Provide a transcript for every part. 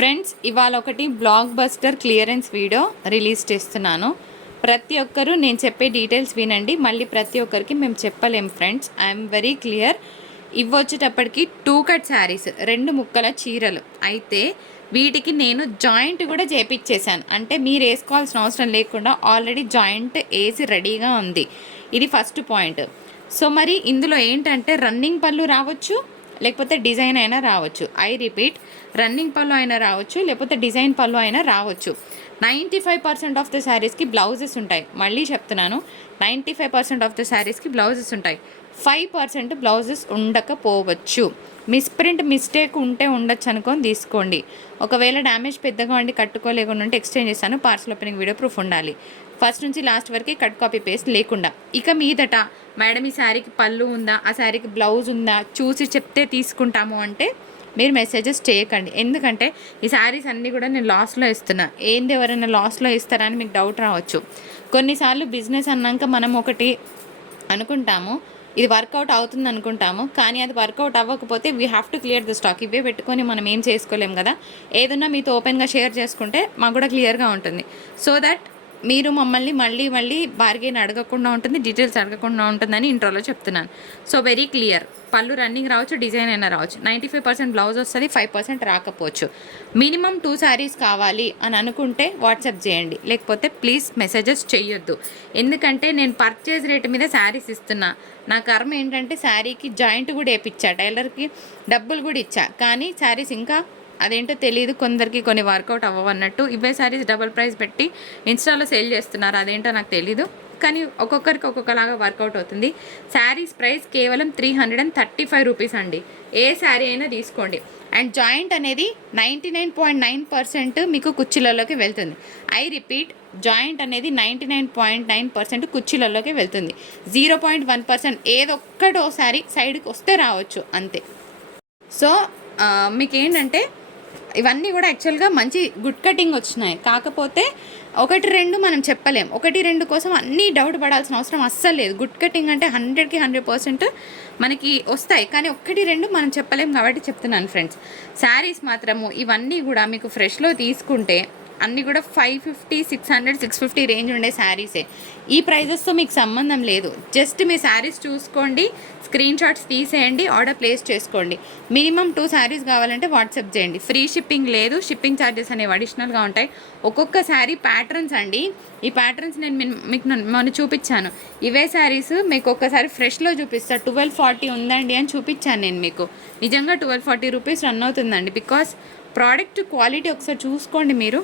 Friends, ఇవాళ ఒకటి block buster clearance video release చేస్తున్నాను. ప్రతి ఒక్కరూ నేను చెప్పే డీటెయిల్స్ వినండి. మళ్ళీ ప్రతి ఒక్కరికి మేము చెప్పలేం ఫ్రెండ్స్. I'm very clear. ఇవి వచ్చేటప్పటికి 2 కట్ శారీస్, 2 ముక్కల చీరలు. అయితే వీటికి నేను జాయింట్ కూడా చేపించేశాను. అంటే మీరు వేసుకోవాల్సిన అవసరం లేకుండా ఆల్రెడీ జాయింట్ వేసి రెడీగా ఉంది. ఇది ఫస్ట్ పాయింట్. సో మరి ఇందులో ఏంటంటే రన్నింగ్ పళ్ళు రావచ్చు, లేకపోతే డిజైన్ అయినా రావచ్చు. ఐ రిపీట్, రన్నింగ్ పళ్ళు అయినా రావచ్చు, లేకపోతే డిజైన్ పళ్ళు అయినా రావచ్చు. 95% ఆఫ్ ద శారీస్కి బ్లౌజెస్ ఉంటాయి. మళ్ళీ చెప్తున్నాను, 95% ఆఫ్ ద శారీస్కి బ్లౌజెస్ ఉంటాయి. 5% బ్లౌజెస్ ఉండకపోవచ్చు. మిస్ప్రింట్ మిస్టేక్ ఉంటే ఉండొచ్చు అనుకొని తీసుకోండి. ఒకవేళ డ్యామేజ్ పెద్దగా ఉండి కట్టుకోలేకుండా ఉంటే ఎక్స్చేంజ్ చేస్తాను. పార్సల్ ఓపెనింగ్ వీడియో ప్రూఫ్ ఉండాలి. ఫస్ట్ నుంచి లాస్ట్ వరకు కట్ కాపీ పేస్ట్ లేకుండా. ఇక మీదట మేడం ఈ శారీకి పళ్ళు ఉందా, ఆ శారీకి బ్లౌజ్ ఉందా చూసి చెప్తే తీసుకుంటాము అంటే మీరు మెసేజెస్ చేయకండి. ఎందుకంటే ఈ శారీస్ అన్నీ కూడా నేను లాస్లో ఇస్తున్నా. ఏంది ఎవరైనా లాస్లో ఇస్తారని మీకు డౌట్ రావచ్చు. కొన్నిసార్లు బిజినెస్ అన్నాక మనం ఒకటి అనుకుంటాము, ఇది వర్కౌట్ అవుతుంది అనుకుంటాము, కానీ అది వర్కౌట్ అవ్వకపోతే we have to clear the stock. ఇవే పెట్టుకొని మనం ఏం చేసుకోలేం కదా. ఏదన్నా మీతో ఓపెన్గా షేర్ చేసుకుంటే మాకు కూడా క్లియర్గా ఉంటుంది. సో దట్ మీరు మమ్మల్ని మళ్ళీ బార్గెన్ అడగకుండా ఉంటుంది, డీటెయిల్స్ అడగకుండా ఉంటుందని ఇంట్రోలో చెప్తున్నాను. So very clear. పళ్ళు రన్నింగ్ రావచ్చు, డిజైన్ అయినా రావచ్చు. 95% బ్లౌజ్ వస్తుంది, 5% రాకపోవచ్చు. మినిమం 2 శారీస్ కావాలి అని అనుకుంటే వాట్సాప్ చేయండి, లేకపోతే ప్లీజ్ మెసేజెస్ చెయ్యొద్దు. ఎందుకంటే నేను పర్చేజ్ రేట్ మీద శారీస్ ఇస్తున్నా. నా కర్మ ఏంటంటే శారీకి జాయింట్ కూడా వేయించా, టైలర్కి డబ్బులు కూడా ఇచ్చా, కానీ శారీస్ ఇంకా అదేంటో తెలియదు. కొందరికి కొన్ని వర్కౌట్ అవ్వన్నట్టు ఇవే శారీస్ డబుల్ ప్రైస్ పెట్టి ఇన్స్టాలో సేల్ చేస్తున్నారు. అదేంటో నాకు తెలీదు, కానీ ఒక్కొక్కరికి ఒక్కొక్కలాగా వర్కౌట్ అవుతుంది. శారీస్ ప్రైస్ కేవలం 335 రూపీస్ అండి. ఏ శారీ అయినా తీసుకోండి. అండ్ జాయింట్ అనేది 99.9% మీకు కుర్చీలలోకి వెళ్తుంది. ఐ రిపీట్, జాయింట్ అనేది 99.9% కుర్చీలలోకి వెళ్తుంది. 0.1% ఏదొక్కటో శారీ సైడ్కి వస్తే రావచ్చు అంతే. సో మీకు ఏంటంటే ఇవన్నీ కూడా యాక్చువల్గా మంచి గుడ్ కటింగ్ వచ్చినాయి. కాకపోతే 1-2 మనం చెప్పలేం. 1-2 కోసం అన్నీ డౌట్ పడాల్సిన అవసరం అస్సలు లేదు. గుడ్ కటింగ్ అంటే 100కి 100% మనకి వస్తాయి, కానీ 1-2 మనం చెప్పలేం కాబట్టి చెప్తున్నాను ఫ్రెండ్స్. శారీస్ మాత్రము ఇవన్నీ కూడా మీకు ఫ్రెష్లో తీసుకుంటే అన్నీ కూడా 550, 600, 650 రేంజ్ ఉండే శారీసే. ఈ ప్రైజెస్తో మీకు సంబంధం లేదు. జస్ట్ మీ శారీస్ చూసుకోండి, స్క్రీన్ షాట్స్ తీసేయండి, ఆర్డర్ ప్లేస్ చేసుకోండి. మినిమం 2 శారీస్ కావాలంటే వాట్సాప్ చేయండి. ఫ్రీ షిప్పింగ్ లేదు, షిప్పింగ్ ఛార్జెస్ అనేవి అడిషనల్గా ఉంటాయి. ఒక్కొక్క శారీ ప్యాటర్న్స్ అండి. ఈ ప్యాటర్న్స్ నేను మీకు మొన్న చూపించాను. ఇవే శారీస్ మీకు ఒక్కసారి ఫ్రెష్లో చూపిస్తాను. 1240 ఉందండి అని చూపించాను నేను మీకు. నిజంగా 1240 రూపీస్ రన్ అవుతుందండి. బికాస్ ప్రోడక్ట్ క్వాలిటీ ఒకసారి చూసుకోండి మీరు.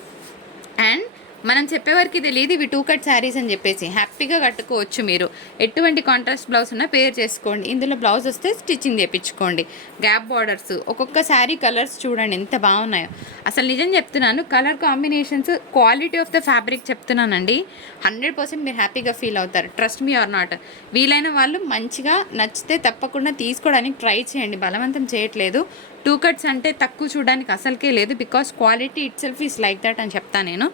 అండ్ మనం చెప్పేవారికి తెలియదు ఇవి 2 కట్ శారీస్ అని చెప్పేసి. హ్యాపీగా కట్టుకోవచ్చు మీరు. ఎటువంటి కాంట్రాస్ట్ బ్లౌజ్ ఉన్నా పేర్ చేసుకోండి. ఇందులో బ్లౌజ్ వస్తే స్టిచ్చింగ్ చేయించుకోండి. గ్యాప్ బార్డర్స్, ఒక్కొక్క శారీ కలర్స్ చూడండి ఎంత బాగున్నాయో. అసలు నిజం చెప్తున్నాను, colour combinations, quality of the fabric చెప్తున్నానండి. 100% మీరు హ్యాపీగా ఫీల్ అవుతారు. Trust me or not. వీలైన వాళ్ళు మంచిగా నచ్చితే తప్పకుండా తీసుకోవడానికి ట్రై చేయండి. బలవంతం చేయట్లేదు. 2 కట్స్ అంటే తక్కువ చూడడానికి అసలుకే లేదు. Because quality it self is like that అని చెప్తాను నేను.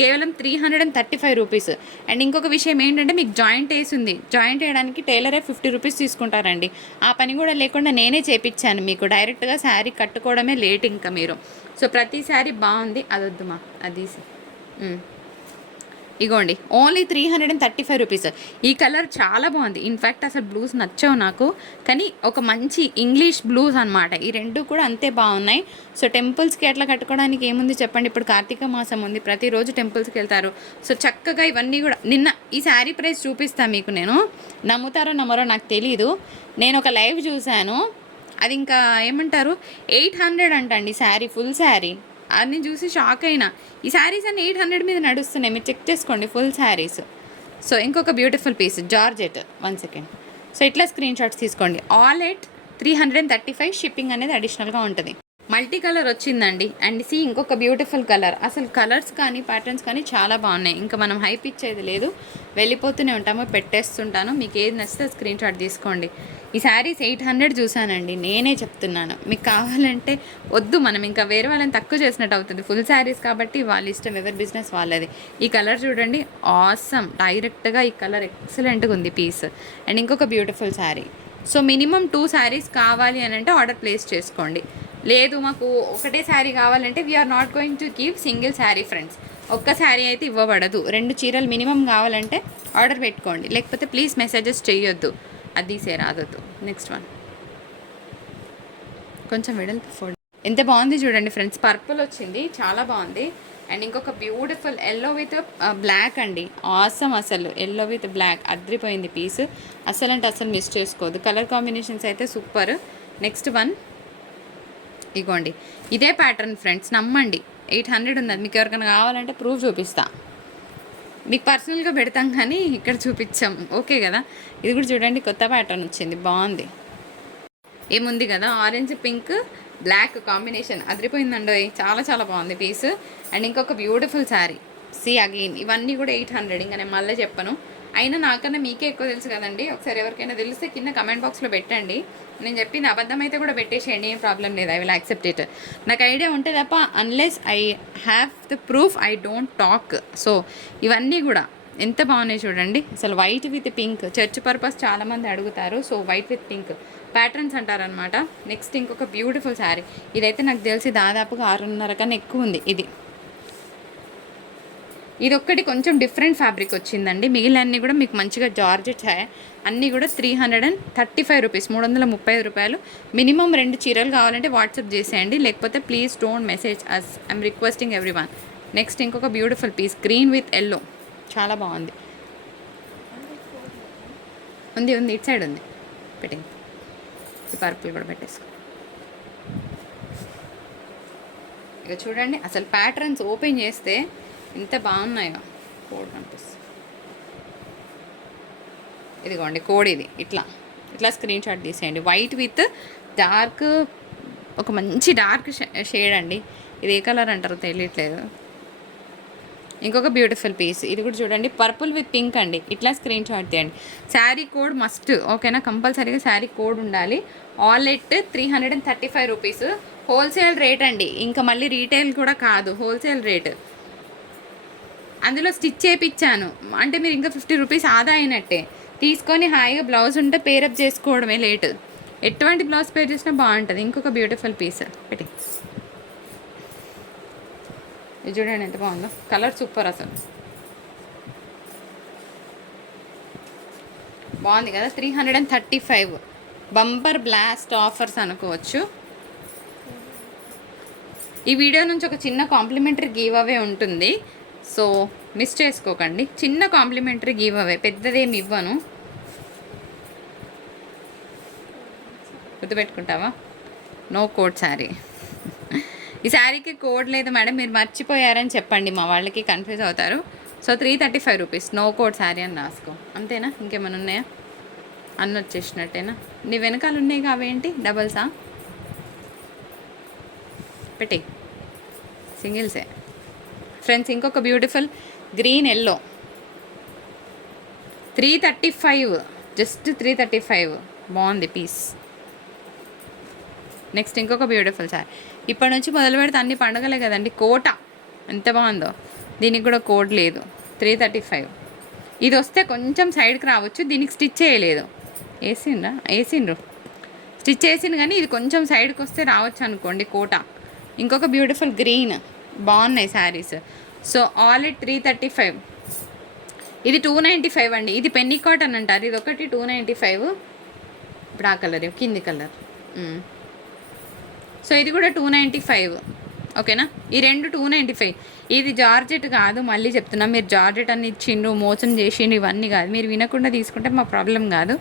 కేవలం 335 రూపీస్. అండ్ ఇంకొక విషయం ఏంటంటే మీకు జాయింట్ వేసింది. జాయింట్ వేయడానికి టైలరే 50 రూపీస్ తీసుకుంటారండి. ఆ పని కూడా లేకుండా నేనే చేపించాను మీకు. డైరెక్ట్గా శారీ కట్టుకోవడమే లేట్ ఇంకా మీరు. సో ప్రతి శారీ బాగుంది, అదొద్దుమా అది ఇగోండి. Only 335 rupees. ఈ కలర్ చాలా బాగుంది. ఇన్ఫ్యాక్ట్ అసలు బ్లూస్ నచ్చావు నాకు, కానీ ఒక మంచి ఇంగ్లీష్ బ్లూస్ అనమాట. ఈ 2 కూడా అంతే బాగున్నాయి. సో టెంపుల్స్కి ఎట్లా కట్టుకోవడానికి ఏముంది చెప్పండి. ఇప్పుడు కార్తీక మాసం ఉంది, ప్రతిరోజు టెంపుల్స్కి వెళ్తారు. సో చక్కగా ఇవన్నీ కూడా నిన్న ఈ శారీ ప్రైస్ చూపిస్తాను మీకు. నేను నమ్ముతారో నమ్మరో నాకు తెలీదు. నేను ఒక లైవ్ చూశాను, అది ఇంకా ఏమంటారు 800 అంటండి శారీ, ఫుల్ శారీ. అది చూసి షాక్ అయినా. ఈ శారీస్ అన్ని 800 మీద నడుస్తున్నాయి, మీరు చెక్ చేసుకోండి ఫుల్ శారీస్. సో ఇంకొక beautiful piece georgette. 1 second. So ఇట్లా స్క్రీన్ షాట్స్ తీసుకోండి. All at 335. షిప్పింగ్ అనేది అడిషనల్గా ఉంటుంది. మల్టీ కలర్ వచ్చిందండి. అండ్ ఇంకొక బ్యూటిఫుల్ కలర్. అసలు కలర్స్ కానీ ప్యాటర్న్స్ కానీ చాలా బాగున్నాయి. ఇంకా మనం హైప్ ఇచ్చేది లేదు, వెళ్ళిపోతూనే ఉంటాము, పెట్టేస్తుంటాను. మీకు ఏది నచ్చితే స్క్రీన్ షాట్ తీసుకోండి. ఈ శారీస్ 800 చూసానండి, నేనే చెప్తున్నాను. మీకు కావాలంటే వద్దు, మనం ఇంకా వేరే వాళ్ళని తక్కువ చేసినట్టు అవుతుంది. ఫుల్ శారీస్ కాబట్టి వాళ్ళ ఇష్టం, ఎవరి బిజినెస్ వాళ్ళది. ఈ కలర్ చూడండి, ఆసమ్. డైరెక్ట్గా ఈ కలర్ ఎక్సలెంట్గా ఉంది పీస్. అండ్ ఇంకొక beautiful sari. So minimum 2 saris కావాలి అని అంటే ఆర్డర్ ప్లేస్ చేసుకోండి. లేదు మాకు ఒకటే శారీ కావాలంటే we are not going to give single sari friends. ఒక్క శారీ అయితే ఇవ్వబడదు. 2 చీరలు మినిమం కావాలంటే ఆర్డర్ పెట్టుకోండి, లేకపోతే ప్లీజ్ మెసేజెస్ చేయొద్దు, అది తీసేరాదొద్దు. నెక్స్ట్ వన్ కొంచెం వెడల్పు ఫోల్డ్. ఎంత బాగుంది చూడండి ఫ్రెండ్స్, పర్పుల్ వచ్చింది, చాలా బాగుంది. అండ్ ఇంకొక బ్యూటిఫుల్ ఎల్లో విత్ బ్లాక్ అండి, ఆసమ్. అసలు ఎల్లో విత్ బ్లాక్ అద్రిపోయింది పీస్, అసలు అంటే అసలు మిస్ చేసుకోవద్దు. కలర్ కాంబినేషన్స్ అయితే సూపర్. నెక్స్ట్ వన్ ఇగోండి, ఇదే ప్యాటర్న్ ఫ్రెండ్స్, నమ్మండి. 800 ఉన్నది. మీకు ఎవరికైనా కావాలంటే ప్రూఫ్ చూపిస్తా, మీకు పర్సనల్గా పెడతాం కానీ ఇక్కడ చూపించాం, ఓకే కదా. ఇది కూడా చూడండి, కొత్త ప్యాటర్న్ వచ్చింది, బాగుంది. ఏముంది కదా, ఆరెంజ్ పింక్ బ్లాక్ కాంబినేషన్ అదిరిపోయిందండి, చాలా చాలా బాగుంది పీస్. అండ్ ఇంకొక బ్యూటిఫుల్ శారీ, సి అగైన్ ఇవన్నీ కూడా 800. ఇంకా నేను మళ్ళీ చెప్పను, అయినా నాకన్నా మీకే ఎక్కువ తెలుసు కదండి. ఒకసారి ఎవరికైనా తెలిస్తే కింద కమెంట్ బాక్స్లో పెట్టండి. నేను చెప్పింది అబద్ధం అయితే కూడా పెట్టేసేయండి, ఏం ప్రాబ్లం లేదు, ఐ విల్ యాక్సెప్ట్ ఇట్. నాకు ఐడియా ఉంటే తప్ప unless I have the proof I don't talk. So ఇవన్నీ కూడా ఎంత బాగున్నాయి చూడండి. అసలు white with pink, church purpose చాలామంది అడుగుతారు, so white with pink patterns అంటారనమాట. నెక్స్ట్ ఇంకొక బ్యూటిఫుల్ శారీ, ఇదైతే నాకు తెలిసి దాదాపుగా 6.5 కన్నా ఎక్కువ ఉంది. ఇది ఒక్కటి కొంచెం డిఫరెంట్ ఫ్యాబ్రిక్ వచ్చిందండి, మిగిలినన్నీ కూడా మీకు మంచిగా జార్జెట్ అన్నీ కూడా 335 రూపీస్, 335 రూపాయలు. మినిమం 2 చీరలు కావాలంటే వాట్సాప్ చేసేయండి, లేకపోతే please don't message us, I'm requesting everyone. Next ఇంకొక beautiful piece, green with yellow, చాలా బాగుంది. ఉంది ఇటు సైడ్ ఉంది, పెట్టింగ్. ఈ పర్పుల్ కూడా పెట్టేసుకో. ఇక చూడండి, అసలు ప్యాటర్న్స్ ఓపెన్ చేస్తే ఎంత బాగున్నాయో. కోడ్ కనిపిస్తుంది, ఇదిగోండి కోడ్. ఇది ఇట్లా స్క్రీన్ షాట్ తీసేయండి. వైట్ విత్ డార్క్, ఒక మంచి డార్క్ షేడ్ అండి. ఇది ఏ కలర్ అంటారో తెలియట్లేదు. ఇంకొక బ్యూటిఫుల్ పీస్, ఇది కూడా చూడండి, పర్పుల్ విత్ పింక్ అండి. ఇట్లా స్క్రీన్ షాట్ తీయండి. శారీ కోడ్ మస్ట్, ఓకేనా, కంపల్సరీగా శారీ కోడ్ ఉండాలి. All at 335 rupees wholesale rate అండి, ఇంకా మళ్ళీ రీటైల్ కూడా కాదు, హోల్సేల్ రేట్. అందులో స్టిచ్ చేయించాను అంటే మీరు ఇంకా 50 రూపీస్ ఆదా అయినట్టే. తీసుకొని హాయిగా బ్లౌజ్ ఉంటే పేరప్ చేసుకోవడమే లేట్. ఎటువంటి బ్లౌజ్ పేర్ చేసినా బాగుంటుంది. ఇంకొక బ్యూటిఫుల్ పీస్ పెట్టి, ఇది చూడండి ఎంత బాగుందో, కలర్ సూపర్, అసలు బాగుంది కదా. 335 బంపర్ బ్లాస్ట్ ఆఫర్స్ అనుకోవచ్చు. ఈ వీడియో నుంచి ఒక చిన్న కాంప్లిమెంటరీ గివ్ అవే ఉంటుంది, సో మిస్ చేసుకోకండి. చిన్న కాంప్లిమెంటరీ గివ్ అవే, పెద్దదేమి ఇవ్వను, గుర్తుపెట్టుకుంటావా. No code sari. ఈ శారీకి కోడ్ లేదు మేడం, మీరు మర్చిపోయారని చెప్పండి, మా వాళ్ళకి కన్ఫ్యూజ్ అవుతారు. So 335 rupees, no code sari అని రాసుకో, అంతేనా. ఇంకేమైనా ఉన్నాయా, అన్నీ వచ్చేసినట్టేనా. నీ వెనకాల ఉన్నాయి కావేంటి, డబల్సా, పెట్టి సింగిల్సే ఫ్రెండ్స్. ఇంకొక బ్యూటిఫుల్ గ్రీన్ ఎల్లో, 335, జస్ట్ 335, బాగుంది పీస్. నెక్స్ట్ ఇంకొక బ్యూటిఫుల్ సారీ, ఇప్పటి నుంచి మొదలు పెడితే అన్ని పండుగలే కదండి. కోట ఎంత బాగుందో, దీనికి కూడా కోడ్ లేదు. 335. ఇది వస్తే కొంచెం సైడ్కి రావచ్చు, దీనికి స్టిచ్ చేయలేదు. వేసిండ్రు స్టిచ్ చేసిండు కానీ ఇది కొంచెం సైడ్కి వస్తే రావచ్చు అనుకోండి కోట. ఇంకొక బ్యూటిఫుల్ గ్రీన్, బాగున్నాయి శారీస్. So all at 335. ఇది 295 అండి. ఇది పెన్నీ కాటన్ అంటారు, ఇది ఒకటి 295. ఇప్పుడు ఆ కలర్, కింది కలర్. సో ఇది కూడా 295, ఓకేనా. ఈ రెండు 295. ఇది జార్జెట్ కాదు, మళ్ళీ చెప్తున్నా, మీరు జార్జెట్ అని ఇచ్చిండ్రు, మోసం చేసిండ్రు, ఇవన్నీ కాదు. మీరు వినకుండా తీసుకుంటే మా ప్రాబ్లం కాదు.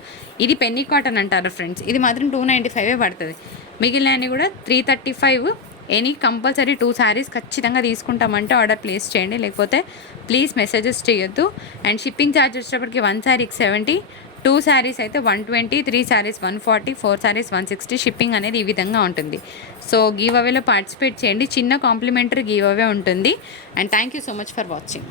ఇది పెన్నీ కాటన్ అంటారు ఫ్రెండ్స్, ఇది మాత్రం 295 పడుతుంది. మిగిలినవి కూడా 335. ఎనీ కంపల్సరీ 2 శారీస్ ఖచ్చితంగా తీసుకుంటామంటే ఆర్డర్ ప్లేస్ చేయండి, లేకపోతే ప్లీజ్ మెసేజెస్ చేయొద్దు. అండ్ షిప్పింగ్ ఛార్జ్ వచ్చేటప్పటికి 1 శారీకి 70, 2 శారీస్ అయితే 120, 3 శారీస్ 140, 4 శారీస్ 160. షిప్పింగ్ అనేది ఈ విధంగా ఉంటుంది. సో గివ్ అవేలో పార్టిసిపేట్ చేయండి, చిన్న కాంప్లిమెంటరీ గివ్ అవే ఉంటుంది. And thank you so much for watching.